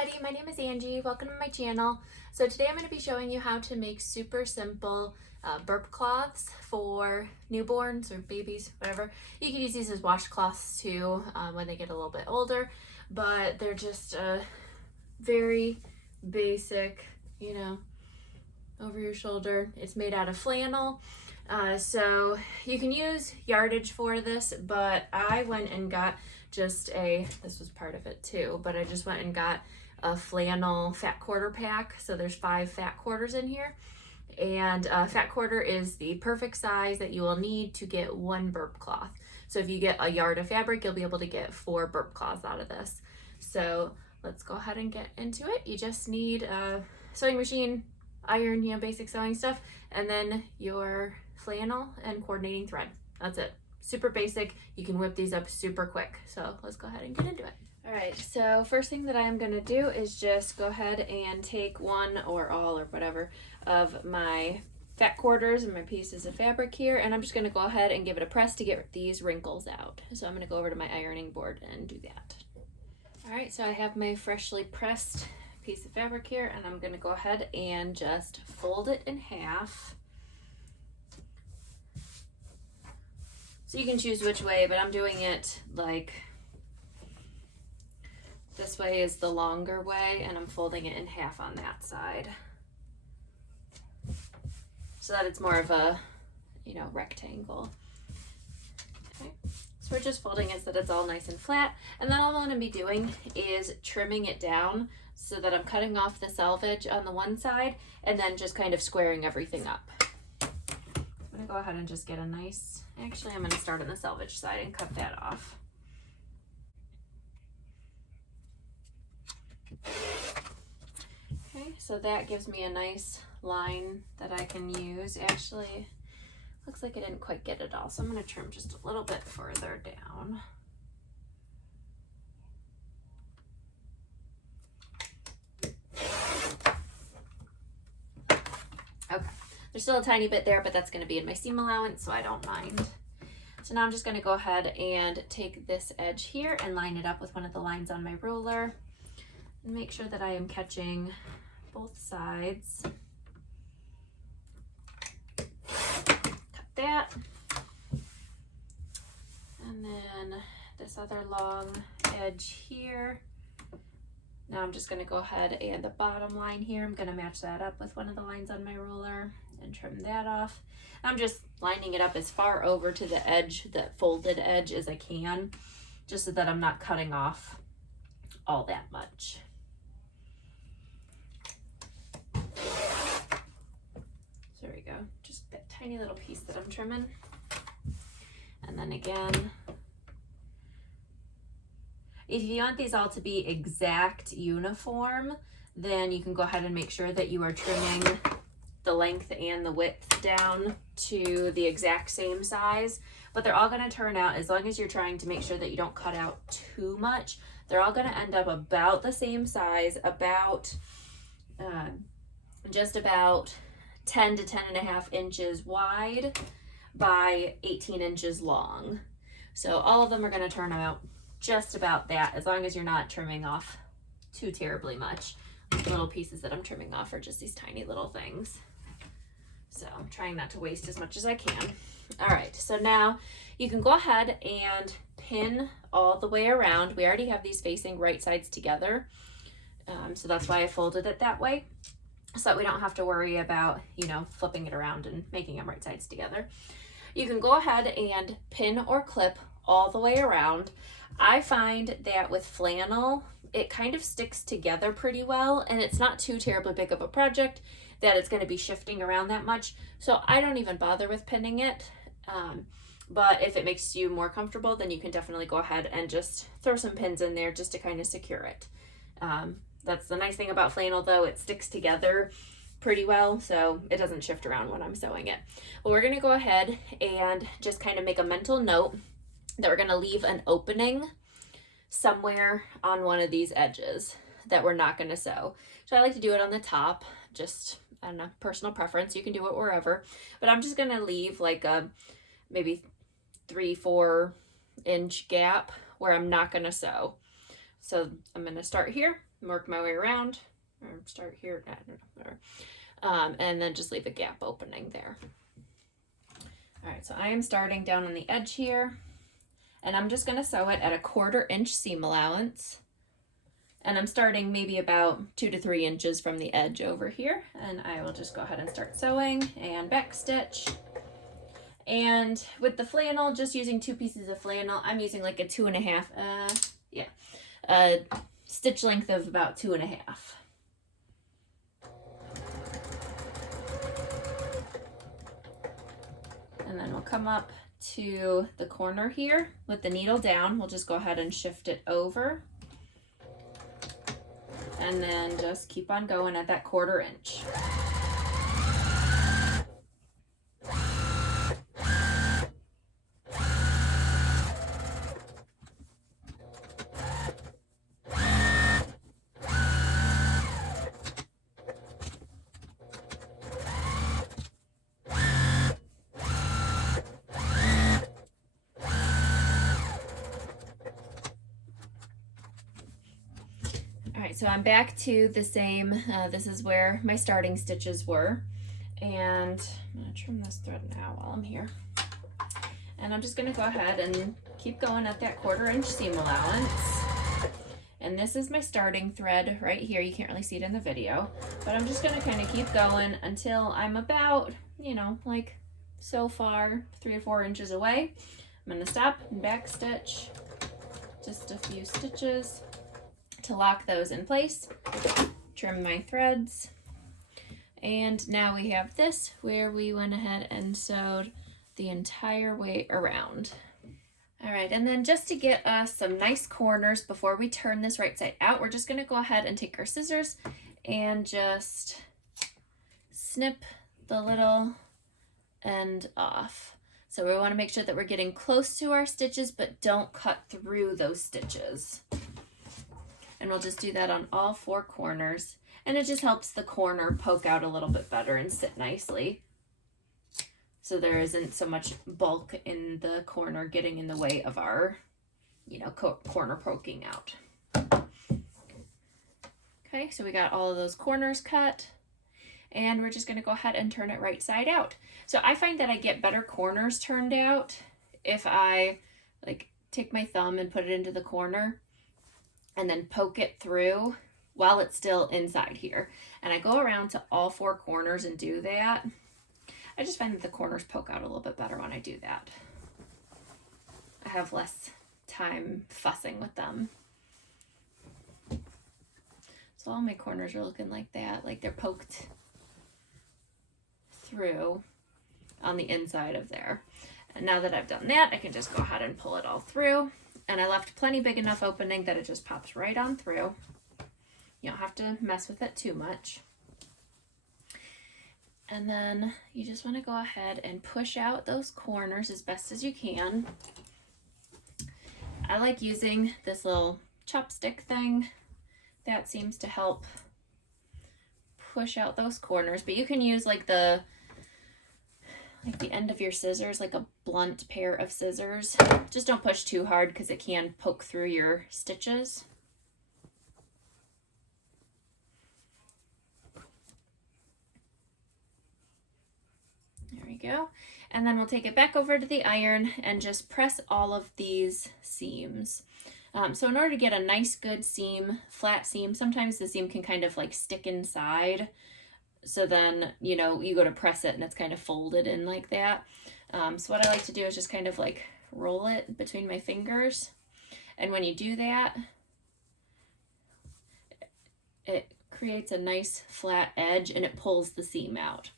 everybody, my name is Angie. Welcome to my channel. So today I'm going to be showing you how to make super simple burp cloths for newborns or babies, whatever. You can use these as washcloths too when they get a little bit older, but they're just very basic, you know, over your shoulder. It's made out of flannel. So you can use yardage for this, but I went and got this was part of it too, but I just went and got a flannel fat quarter pack. So there's 5 fat quarters in here, and a fat quarter is the perfect size that you will need to get 1 burp cloth. So if you get a yard of fabric, you'll be able to get 4 burp cloths out of this. So let's go ahead and get into it. You just need a sewing machine, iron, you know, basic sewing stuff, and then your flannel and coordinating thread. That's it. Super basic. You can whip these up super quick. So let's go ahead and get into it. All right, so first thing that I'm gonna do is just go ahead and take one or all or whatever of my fat quarters and my pieces of fabric here, and I'm just gonna go ahead and give it a press to get these wrinkles out. So I'm gonna go over to my ironing board and do that. All right, so I have my freshly pressed piece of fabric here, and I'm gonna go ahead and just fold it in half. So you can choose which way, but I'm doing it like this way is the longer way, and I'm folding it in half on that side so that it's more of a, you know, rectangle. Okay, so we're just folding it so that it's all nice and flat, and then all I'm going to be doing is trimming it down so that I'm cutting off the selvage on the one side and then just kind of squaring everything up. I'm going to go ahead and just get a nice, actually I'm going to start on the selvage side and cut that off. Okay, so that gives me a nice line that I can use. Actually, looks like I didn't quite get it all, so I'm going to trim just a little bit further down. Okay, there's still a tiny bit there, but that's going to be in my seam allowance, so I don't mind. So now I'm just going to go ahead and take this edge here and line it up with one of the lines on my ruler and make sure that I am catching both sides. Cut that. And then this other long edge here. Now I'm just going to go ahead and the bottom line here, I'm going to match that up with one of the lines on my ruler and trim that off. I'm just lining it up as far over to the edge, that folded edge, as I can, just so that I'm not cutting off all that much. So there we go, just that tiny little piece that I'm trimming. And then again, if you want these all to be exact uniform, then you can go ahead and make sure that you are trimming the length and the width down to the exact same size. But they're all going to turn out, as long as you're trying to make sure that you don't cut out too much, they're all going to end up about the same size, about just about 10 to 10.5 inches wide by 18 inches long. So all of them are going to turn out just about that, as long as you're not trimming off too terribly much. The little pieces that I'm trimming off are just these tiny little things. So I'm trying not to waste as much as I can. All right, so now you can go ahead and pin all the way around. We already have these facing right sides together. So that's why I folded it that way, so that we don't have to worry about, you know, flipping it around and making them right sides together. You can go ahead and pin or clip all the way around. I find that with flannel, it kind of sticks together pretty well, and it's not too terribly big of a project that it's going to be shifting around that much. So I don't even bother with pinning it. But if it makes you more comfortable, then you can definitely go ahead and just throw some pins in there just to kind of secure it. That's the nice thing about flannel, though. It sticks together pretty well, so it doesn't shift around when I'm sewing it. Well, we're going to go ahead and just kind of make a mental note that we're going to leave an opening somewhere on one of these edges that we're not going to sew. So I like to do it on the top, just, I don't know, personal preference. You can do it wherever, but I'm just going to leave like a maybe 3-4 inch gap where I'm not going to sew. So I'm going to start here work my way around, or start here, I don't know, and then just leave a gap opening there. All right, so I am starting down on the edge here, and I'm just gonna sew it at a 1/4 inch seam allowance. And I'm starting maybe about 2 to 3 inches from the edge over here. And I will just go ahead and start sewing and back stitch. And with the flannel, just using 2 pieces of flannel, I'm using like a 2.5, stitch length of about 2.5. And then we'll come up to the corner here with the needle down. We'll just go ahead and shift it over. And then just keep on going at that 1/4 inch. So I'm back to the same, this is where my starting stitches were, and I'm going to trim this thread now while I'm here. And I'm just going to go ahead and keep going at that 1/4 inch seam allowance. And this is my starting thread right here. You can't really see it in the video, but I'm just going to kind of keep going until I'm about, you know, like so far, 3 or 4 inches away. I'm going to stop and back stitch just a few stitches to lock those in place, trim my threads, and now we have this where we went ahead and sewed the entire way around. All right, and then just to get us some nice corners before we turn this right side out, we're just going to go ahead and take our scissors and just snip the little end off. So we want to make sure that we're getting close to our stitches, but don't cut through those stitches. And we'll just do that on all 4 corners. And it just helps the corner poke out a little bit better and sit nicely. So there isn't so much bulk in the corner getting in the way of our, you know, corner poking out. Okay, so we got all of those corners cut. And we're just gonna go ahead and turn it right side out. So I find that I get better corners turned out if I like take my thumb and put it into the corner and then poke it through while it's still inside here. And I go around to all 4 corners and do that. I just find that the corners poke out a little bit better when I do that. I have less time fussing with them. So all my corners are looking like that, like they're poked through on the inside of there. And now that I've done that, I can just go ahead and pull it all through. And I left plenty big enough opening that it just pops right on through. You don't have to mess with it too much. And then you just want to go ahead and push out those corners as best as you can. I like using this little chopstick thing. That seems to help push out those corners, but you can use like the end of your scissors, like a blunt pair of scissors. Just don't push too hard because it can poke through your stitches. There we go. And then we'll take it back over to the iron and just press all of these seams. So in order to get a nice good seam, flat seam, sometimes the seam can kind of like stick inside. So then, you know, you go to press it and it's kind of folded in like that. So what I like to do is just kind of like roll it between my fingers. And when you do that, it creates a nice flat edge and it pulls the seam out.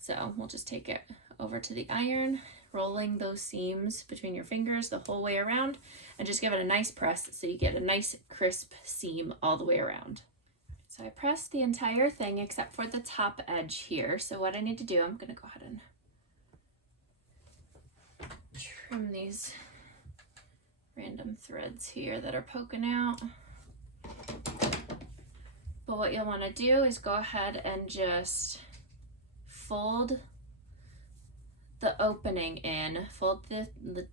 So we'll just take it over to the iron, rolling those seams between your fingers the whole way around, and just give it a nice press so you get a nice crisp seam all the way around. So I pressed the entire thing except for the top edge here. So what I need to do, I'm going to go ahead and trim these random threads here that are poking out. But what you'll want to do is go ahead and just fold the opening in, fold the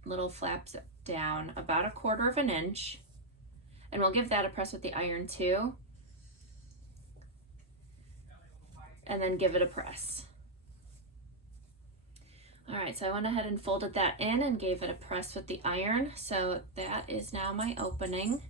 little flaps down about 1/4 inch, and we'll give that a press with the iron too. and then give it a press. All right, so I went ahead and folded that in and gave it a press with the iron. So that is now my opening.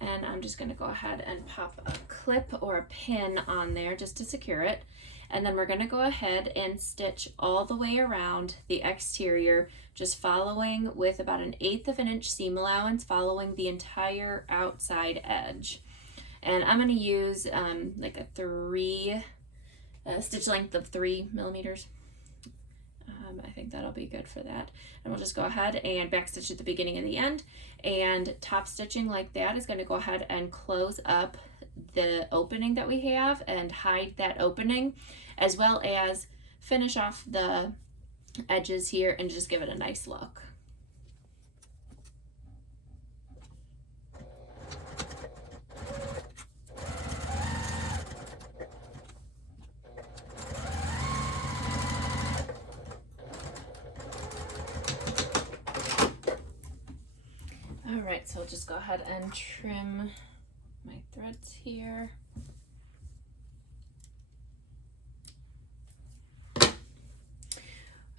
And I'm just gonna go ahead and pop a clip or a pin on there just to secure it. And then we're gonna go ahead and stitch all the way around the exterior, just following with about 1/8 of an inch seam allowance, following the entire outside edge. And I'm gonna use like a stitch length of 3 millimeters. I think that'll be good for that. And we'll just go ahead and back stitch at the beginning and the end, and top stitching like that is going to go ahead and close up the opening that we have and hide that opening, as well as finish off the edges here and just give it a nice look. Alright, so I'll just go ahead and trim my threads here.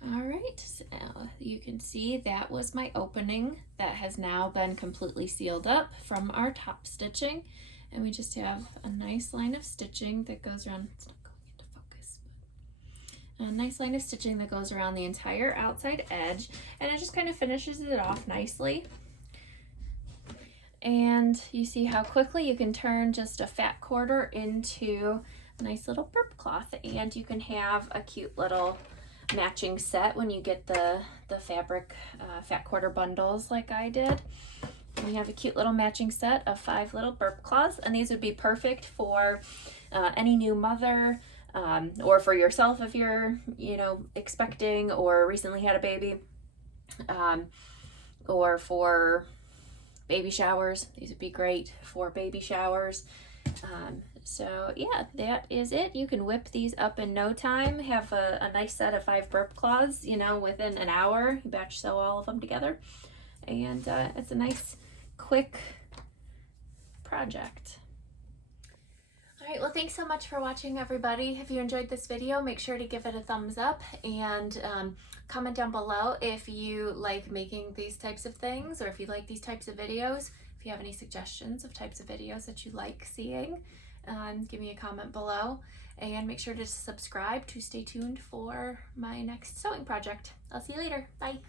Alright, so you can see that was my opening that has now been completely sealed up from our top stitching. And we just have a nice line of stitching that goes around, it's not going into focus, but a nice line of stitching that goes around the entire outside edge, and it just kind of finishes it off nicely. And you see how quickly you can turn just a fat quarter into a nice little burp cloth, and you can have a cute little matching set when you get the fabric fat quarter bundles like I did. And you have a cute little matching set of 5 little burp cloths, and these would be perfect for any new mother, or for yourself if you're, you know, expecting or recently had a baby, or for baby showers. These would be great for baby showers. So yeah, that is it. You can whip these up in no time, have a nice set of 5 burp cloths, you know, within an hour. You batch sew all of them together, and it's a nice quick project. All right, well, thanks so much for watching, everybody. If you enjoyed this video, make sure to give it a thumbs up, and comment down below if you like making these types of things, or if you like these types of videos. If you have any suggestions of types of videos that you like seeing, give me a comment below, and make sure to subscribe to stay tuned for my next sewing project. I'll see you later. Bye.